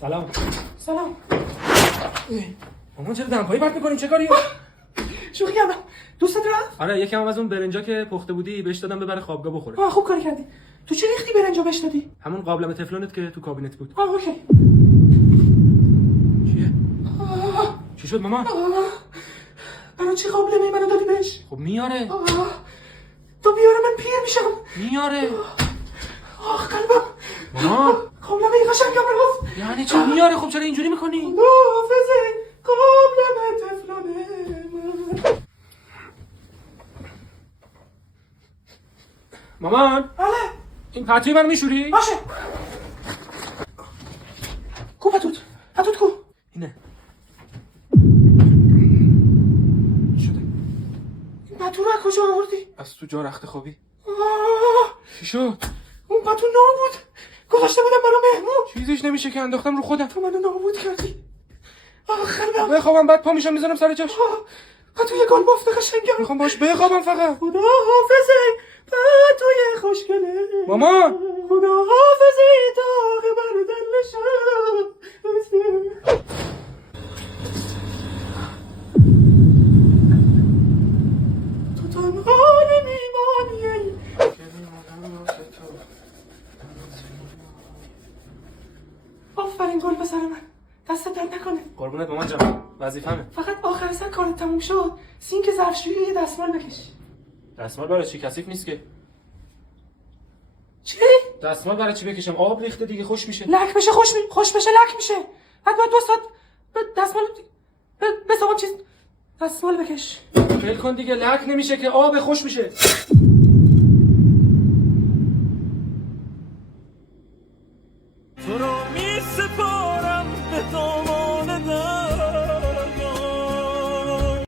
سلام. سلام. مامان چرا دمپایی پرت می‌کنی؟ چه کاریه؟ شوخی کردم. دوستت رفت؟ آره یکم از اون برنجا که پخته بودی بهش دادم ببره خوابگاه بخوره. خوب کاری کردی. تو چه ریختی برنجو بهش دادی؟ همون قابلمه تفلونت که تو کابینت بود. اوکی. چیه؟ چی شد مامان؟ برای چی قابلمه منو دادی بهش؟ خب میاره. تو بیاره من پیر میشم. میاره. قلبم. مامان قابلمه قشنگم رفت. یعنی چه میاره؟ خب چرا اینجوری میکنی؟ حافظه قابلمه تفلونه من. مامان بله. این پتوی منو میشوری؟ باشه. کو پتوت؟ پتوت کو؟ اینه. شده؟ این پتو رو از کجا آوردی؟ از تو جا رخت خوابی. چی شد؟ اون پتو نابود. گذاشته بودم برای مهمون. چیزیش نمیشه که انداختم رو خودم. تو منو نابود کردی. قلبم. بخوابم بعد پا میشم میذارم سر جاش. پتوی گل بافته قشنگم. میخوام باش بخوابم فقط. خدا حافظه پتوی خوشگله. مامان خدا حافظه داغ بر دلشم. تو تنها نمیمانی. آفرین گل پسر من. دست درد نکنه. قربونت مامان جان وظیفمه. فقط آخر سر کارت تموم شد سینک ظرفشویی یه دستمال بکش. دستمال برای چی؟ کثیف نیست که. چی؟ دستمال برای چی بکشم؟ آب ریخته دیگه خوش میشه. لک بشه خوش بشه لک میشه. بعد باید 2 ساعت دستمال به صابون چیز دستمال بکش. ول کن دیگه لک نمیشه که آب خوش میشه. تو رو می